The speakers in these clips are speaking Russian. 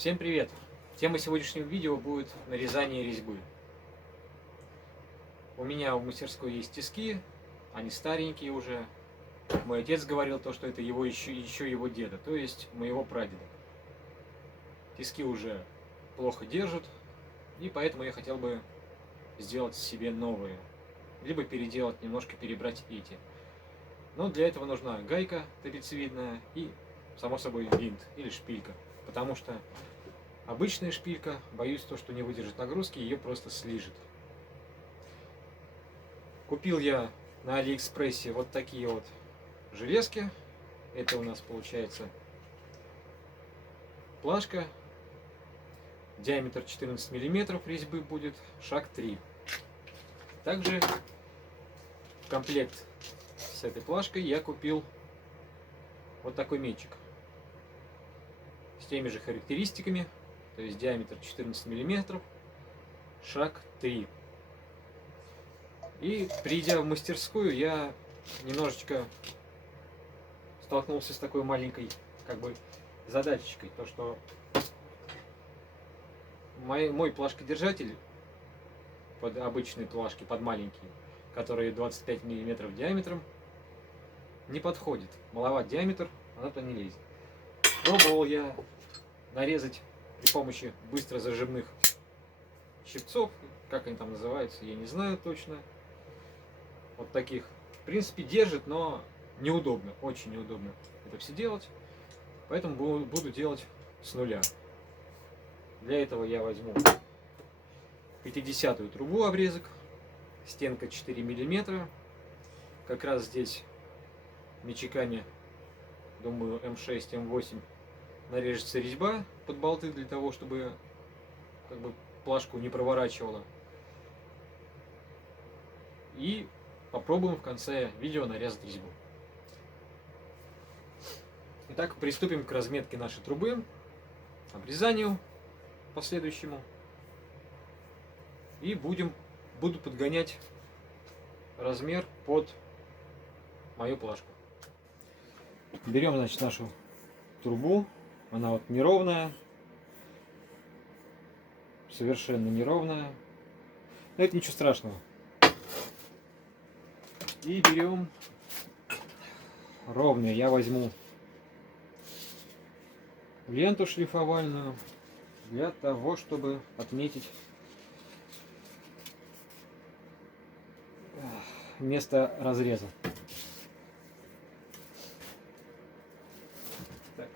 Всем привет! Тема сегодняшнего видео будет нарезание резьбы. У меня в мастерской есть тиски, они старенькие уже. Мой отец говорил то, что это еще его деда, то есть моего прадеда. Тиски уже плохо держат, и поэтому я хотел бы сделать себе новые. Либо переделать, немножко перебрать эти. Но для этого нужна гайка трапециевидная и, само собой, винт или шпилька. Потому что обычная шпилька, боюсь, что не выдержит нагрузки, ее просто слижет. Купил я на Алиэкспрессе вот такие вот железки. Это у нас получается плашка. Диаметр 14 мм резьбы будет, шаг 3. Также в комплект с этой плашкой я купил вот такой мечик. С теми же характеристиками. То есть диаметр 14 мм, шаг 3. И придя в мастерскую, я немножечко столкнулся с такой маленькой задачечкой. То, что мой плашкодержатель под обычные плашки, под маленькие, которые 25 мм диаметром, не подходит. Маловат диаметр, она то не лезет. Пробовал я нарезать при помощи быстро зажимных щипцов, как они там называются, я не знаю точно. Вот таких. В принципе, держит, но неудобно, очень неудобно это все делать. Поэтому буду делать с нуля. Для этого я возьму 50-ю трубу обрезок, стенка 4 мм. Как раз здесь мечиками, думаю, М6, М8 нарежется резьба под болты для того, чтобы плашку не проворачивала. И попробуем в конце видео нарезать резьбу. Итак, приступим к разметке нашей трубы, обрезанию последующему. И буду подгонять размер под мою плашку. Берем, значит, нашу трубу. Она вот неровная, совершенно неровная. Но это ничего страшного. И берем ровную. Я возьму ленту шлифовальную для того, чтобы отметить место разреза. Так,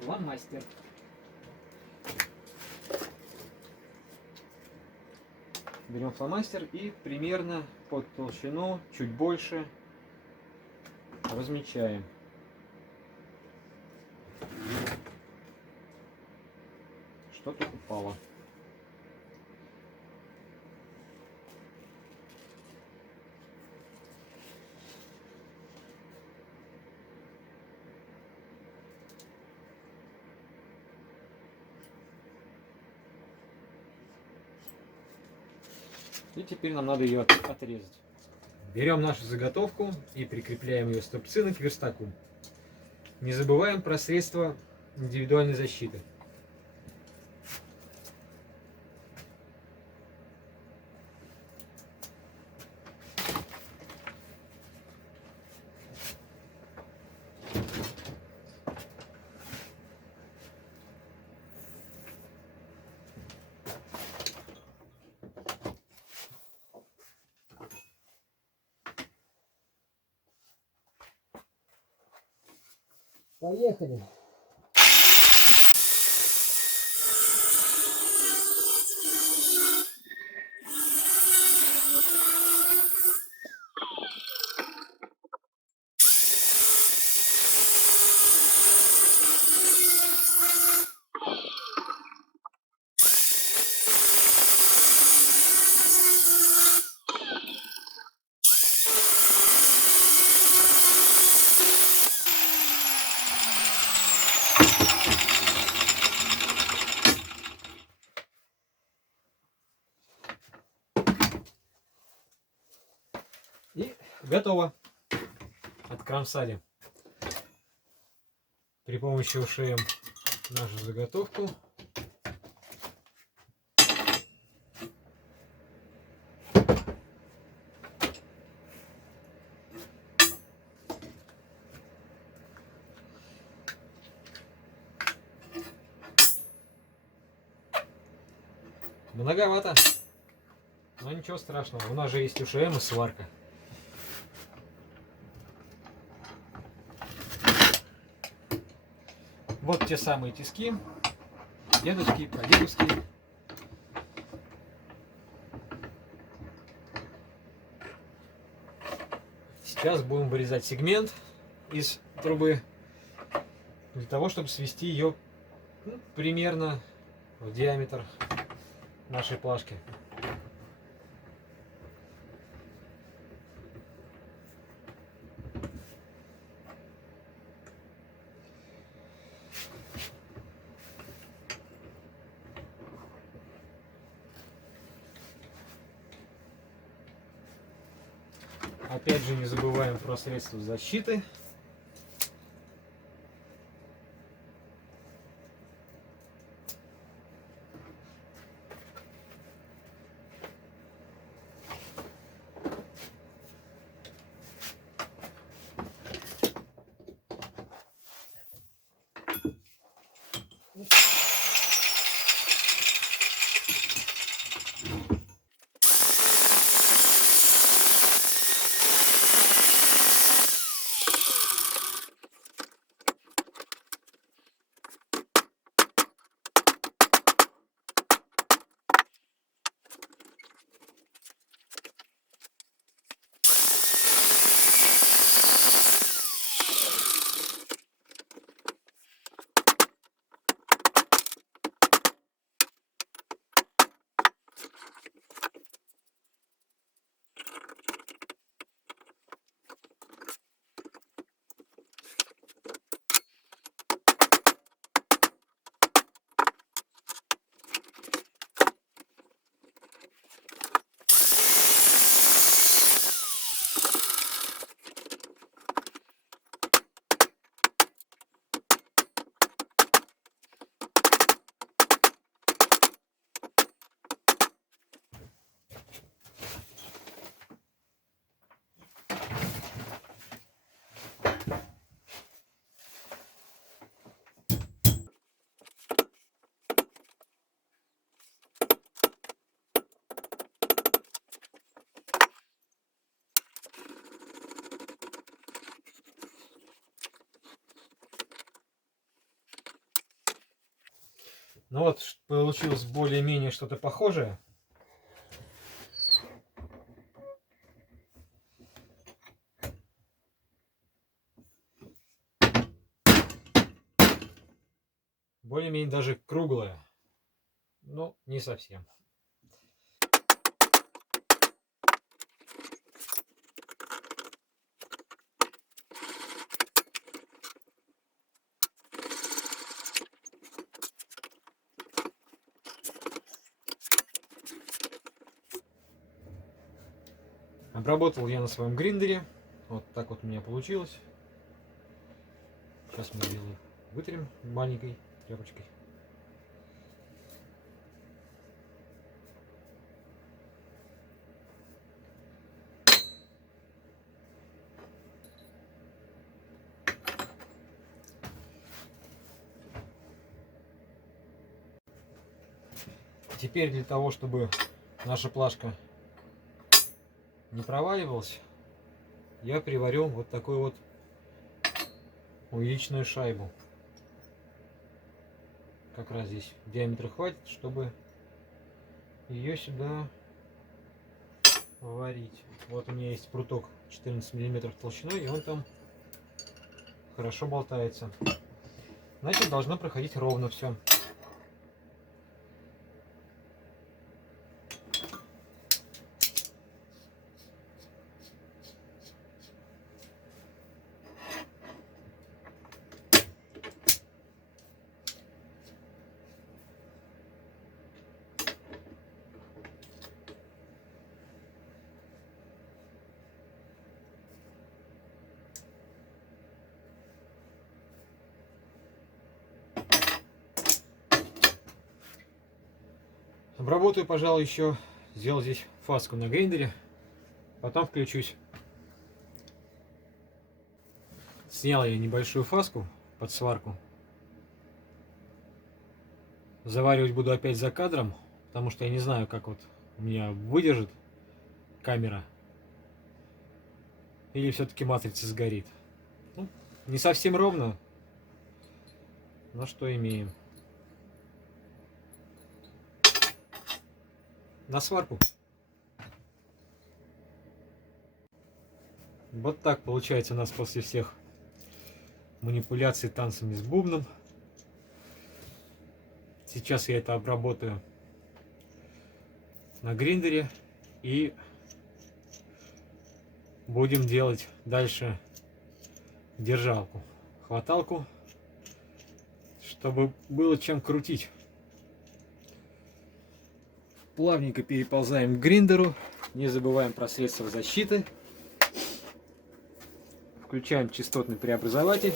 фломастер. Берем фломастер и примерно под толщину, чуть больше, размечаем. Что тут упало? И теперь нам надо ее отрезать. Берем нашу заготовку и прикрепляем ее струбцины к верстаку. Не забываем про средства индивидуальной защиты. Поехали! И готово. Откромсали при помощи УШМ нашу заготовку. Многовато. Но ничего страшного. У нас же есть УШМ и сварка. Вот те самые тиски. Дедовские, прадедовские. Сейчас будем вырезать сегмент из трубы для того, чтобы свести ее примерно в диаметр нашей плашки. Опять же не забываем про средства защиты. Ну вот, получилось более-менее что-то похожее. Более-менее даже круглое. Ну, не совсем. Обработал я на своем гриндере. Вот так вот у меня получилось. Сейчас мы его вытрем маленькой тряпочкой. Теперь для того, чтобы наша плашка не проваливалась, я приварю вот такую вот увеличенную шайбу. Как раз здесь диаметра хватит, чтобы ее сюда варить. Вот у меня есть пруток 14 мм толщиной, и он там хорошо болтается. Значит, должно проходить ровно все. Обработаю, пожалуй, еще сделал здесь фаску на гриндере, потом включусь. Снял я небольшую фаску под сварку. Заваривать буду опять за кадром, потому что я не знаю, как вот у меня выдержит камера, или все-таки матрица сгорит. Ну, не совсем ровно, но что имеем. На сварку. Вот так получается у нас после всех манипуляций танцами с бубном. Сейчас я это обработаю на гриндере и будем делать дальше держалку, хваталку, чтобы было чем крутить. Плавненько переползаем к гриндеру, не забываем про средства защиты. Включаем частотный преобразователь.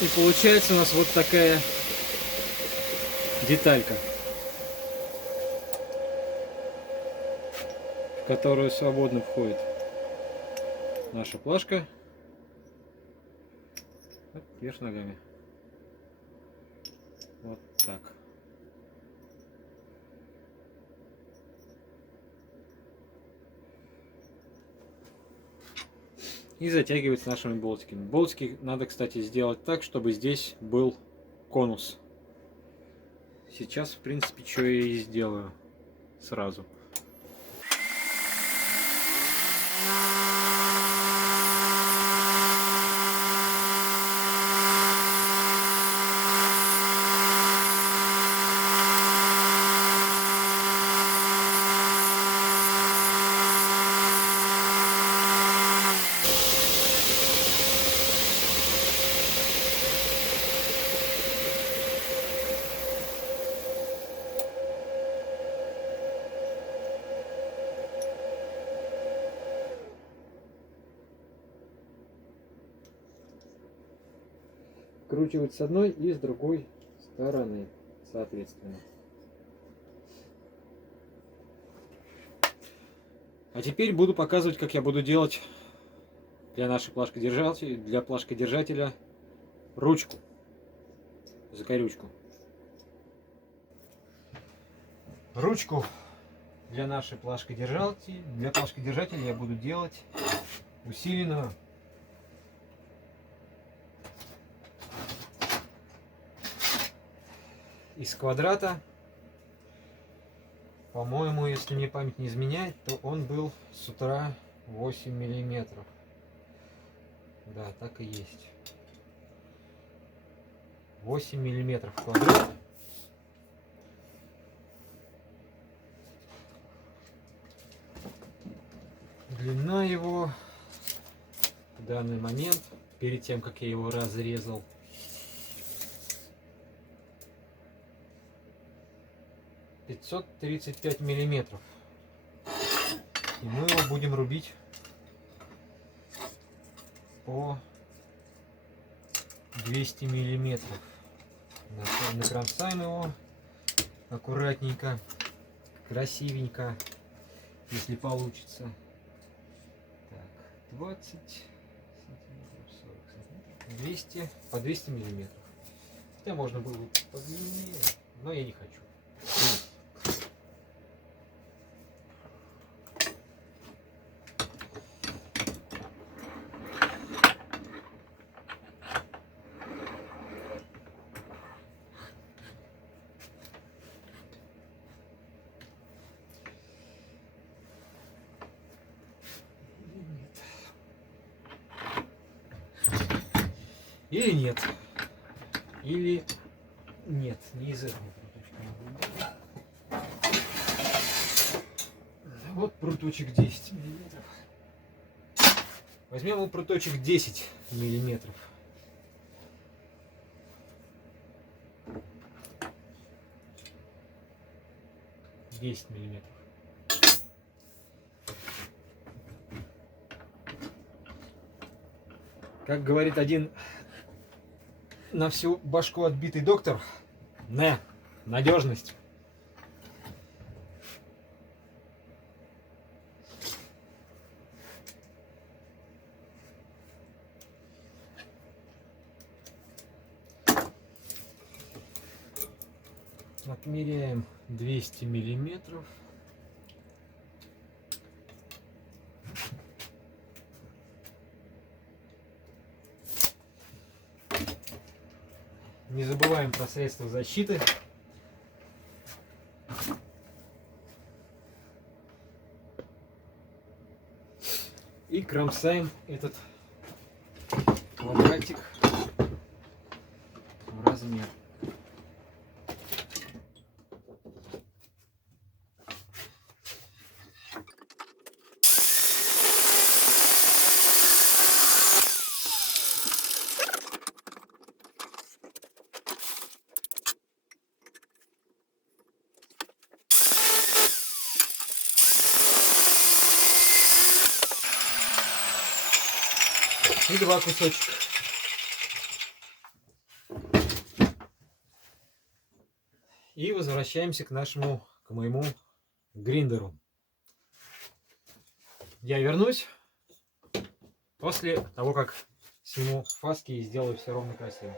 И получается у нас вот такая деталька, в которую свободно входит наша плашка. Вверх ногами. Вот так. И затягивать нашими болтиками. Болтики надо, кстати, сделать так, чтобы здесь был конус. Сейчас, в принципе, что я и сделаю сразу. Вкручивать с одной и с другой стороны, соответственно. А теперь буду показывать, как я буду делать для нашей плашкодержателя ручку, закорючку. Ручку для нашей плашкодержателя я буду делать усиленную. Из квадрата, по-моему, если мне память не изменяет, то он был с утра 8 миллиметров. Да, так и есть. 8 миллиметров квадрат. Длина его в данный момент, перед тем, как я его разрезал, 535 миллиметров. И мы его будем рубить по 200 миллиметров. Накромсаем его аккуратненько. красивенько, если получится. Так, 20 сантиметров, 40 сантиметров, 200, по 200 миллиметров. Хотя можно было бы подлиннее, но я не хочу. Или нет. Или нет, не из этого пруточка. Вот пруточек 10 миллиметров. Возьмем вот пруточек 10 миллиметров. Миллиметров. Как говорит один на всю башку отбитый доктор, надежность. Отмеряем 200 миллиметров. Не забываем про средства защиты. И кромсаем этот квадратик в размер. И два кусочка. И возвращаемся к моему гриндеру. Я вернусь после того, как сниму фаски и сделаю все ровно красиво.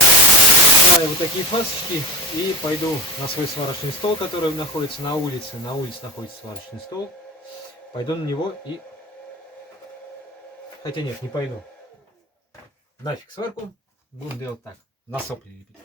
Снимаю вот такие фасочки и пойду на свой сварочный стол, который находится на улице. На улице находится сварочный стол. Пойду на него и... Хотя нет, не пойду. Нафиг сварку. Будем делать так. На сопли лепить.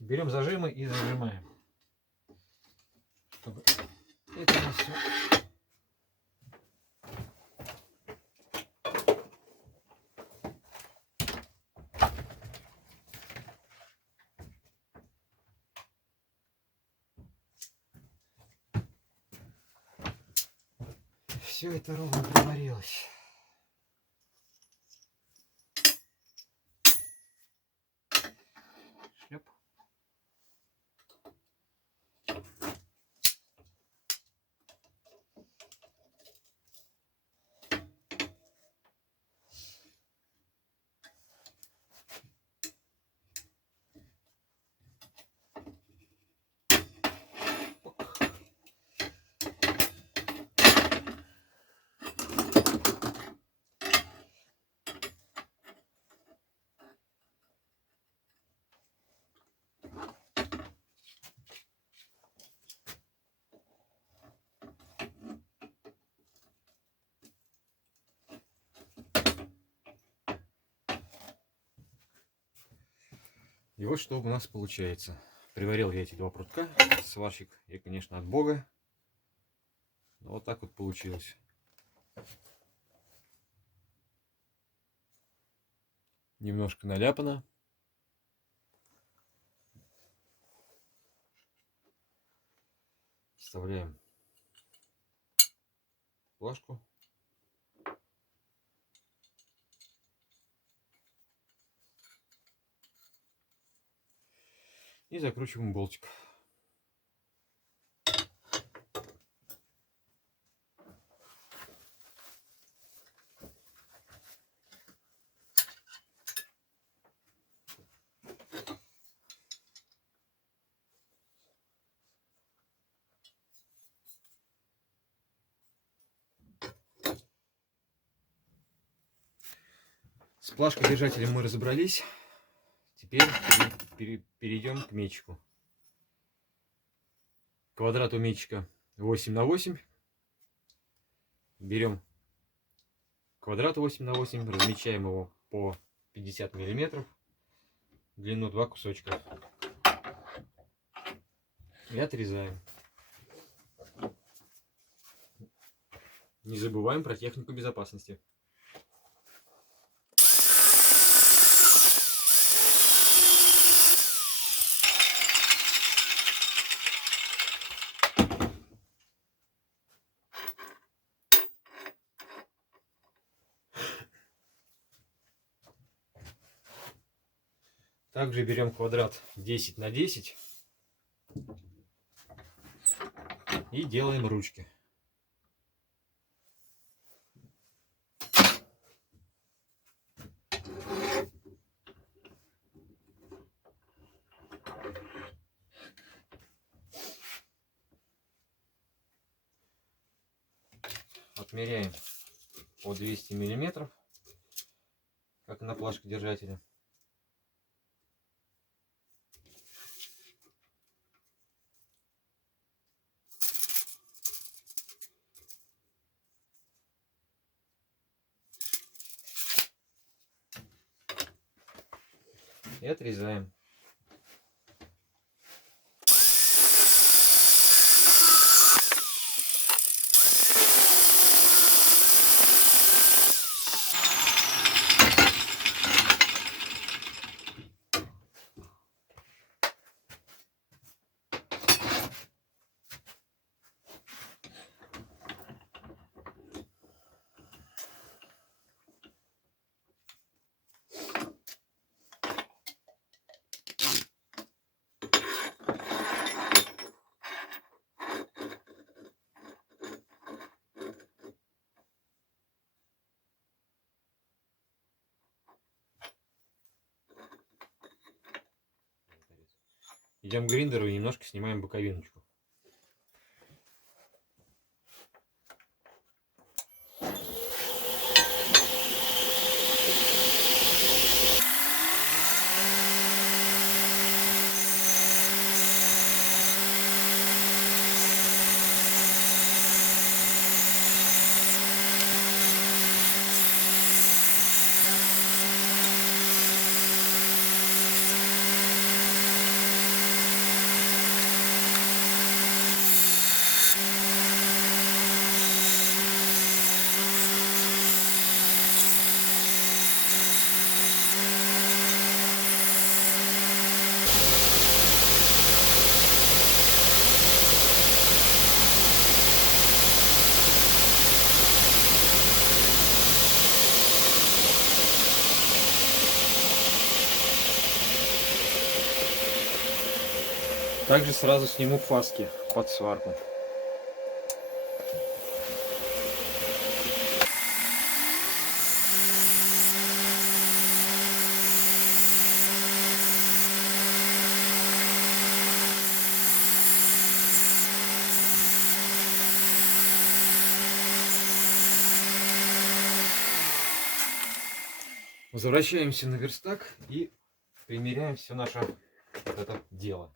Берем зажимы и зажимаем, чтобы это у нас все... Все это ровно приварилось. Шлеп. И вот что у нас получается. Приварил я эти два прутка. Сварщик я, конечно, от бога. Но вот так вот получилось. Немножко наляпано. Вставляем плашку. И закручиваем болтик. С плашкодержателем мы разобрались. Теперь перейдем к мечику. Квадрат у мечика 8 на 8. Берем квадрат 8 на 8, размечаем его по 50 миллиметров, длину 2 кусочка. И отрезаем. Не забываем про технику безопасности. Также берем квадрат 10 на 10 и делаем ручки. Отмеряем по 200 миллиметров, как на плашкодержателе. И отрезаем. Идем к гриндеру и немножко снимаем боковиночку. Также сразу сниму фаски под сварку. Возвращаемся на верстак и примеряем все наше вот это дело.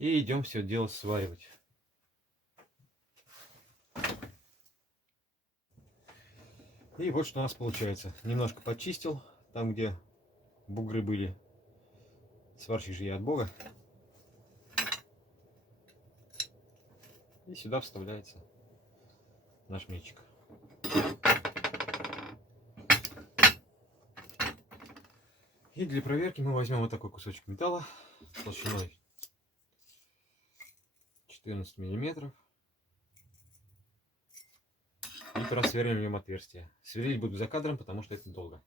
И идем все дело сваривать. И вот что у нас получается. Немножко почистил, там где бугры были. Сварщик же я от Бога. И сюда вставляется наш мячик. И для проверки мы возьмем вот такой кусочек металла толщиной 14 миллиметров. И просверлим в нем отверстие. Сверлить буду за кадром, потому что это долго.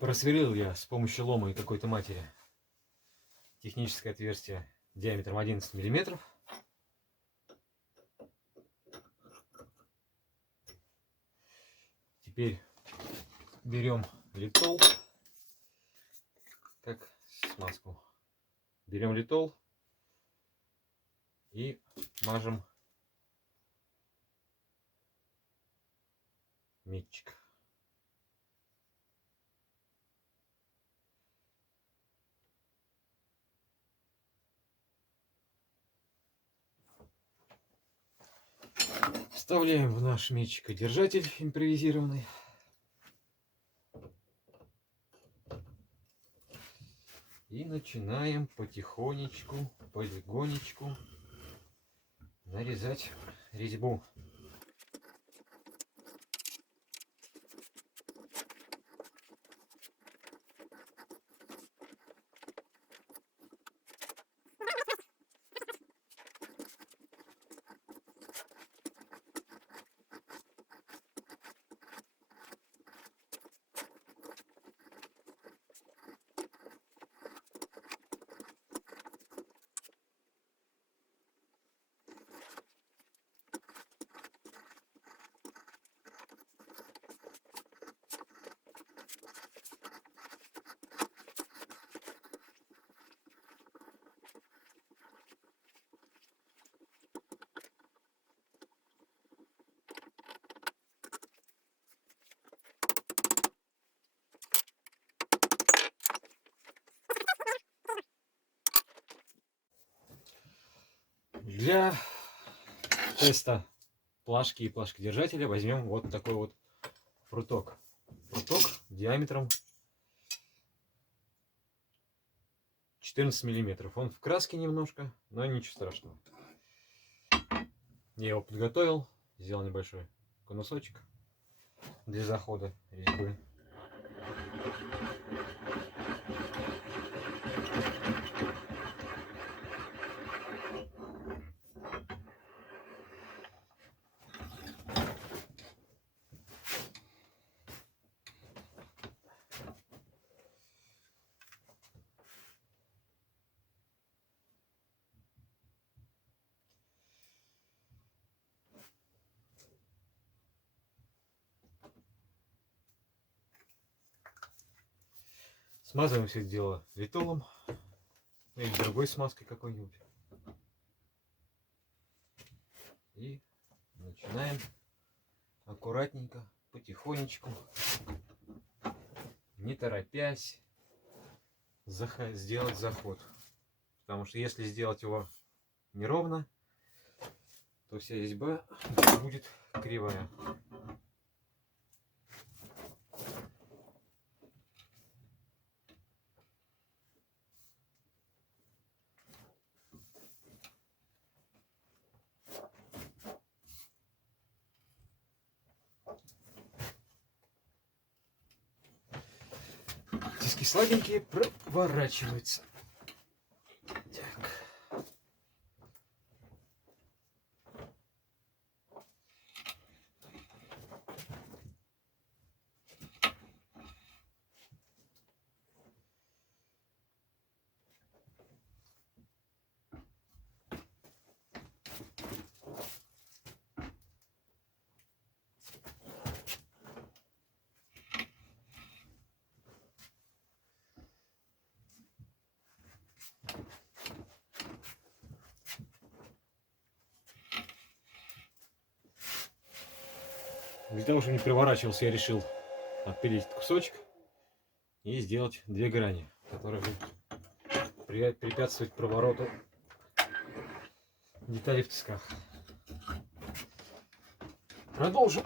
Просверлил я с помощью лома и какой-то матери техническое отверстие диаметром 11 миллиметров. Теперь берем литол, как смазку. Берем литол и мажем мячик. Вставляем в наш мячик-держатель импровизированный. И начинаем потихонечку, полигонечку нарезать резьбу. Для теста плашки и плашкодержателя возьмем вот такой вот пруток. Пруток диаметром 14 миллиметров. Он в краске немножко, но ничего страшного. Я его подготовил, сделал небольшой конусочек для захода резьбы. Смазываем все это дело литолом или другой смазкой какой-нибудь. И начинаем аккуратненько, потихонечку, не торопясь, сделать заход. Потому что если сделать его неровно, то вся резьба будет кривая. Диски сладенькие проворачиваются. Так. Для того, чтобы не переворачивался, я решил отпилить этот кусочек и сделать две грани, которые будут препятствовать провороту детали в тисках. Продолжим.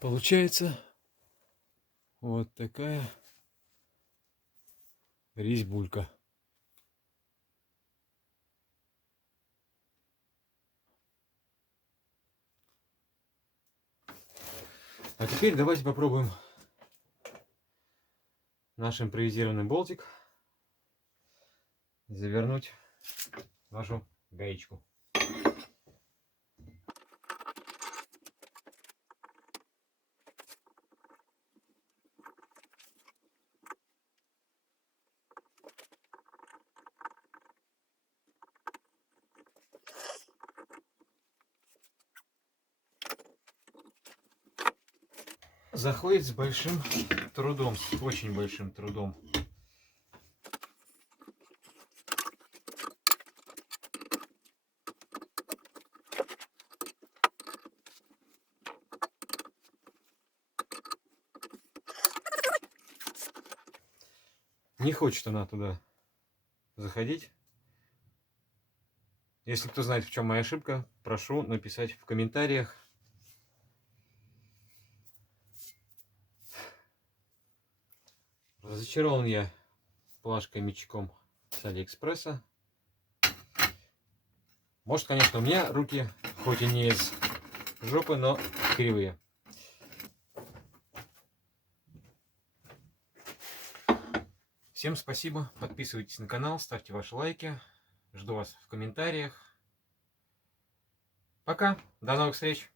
Получается вот такая резьбулька. А теперь давайте попробуем наш импровизированный болтик завернуть в нашу гаечку. Заходит с большим трудом, с очень большим трудом. Не хочет она туда заходить. Если кто знает, в чем моя ошибка, прошу написать в комментариях. Разочарован я плашкой-мячиком с Алиэкспресса. Может, конечно, у меня руки, хоть и не из жопы, но кривые. Всем спасибо, подписывайтесь на канал, ставьте ваши лайки. Жду вас в комментариях. Пока, до новых встреч!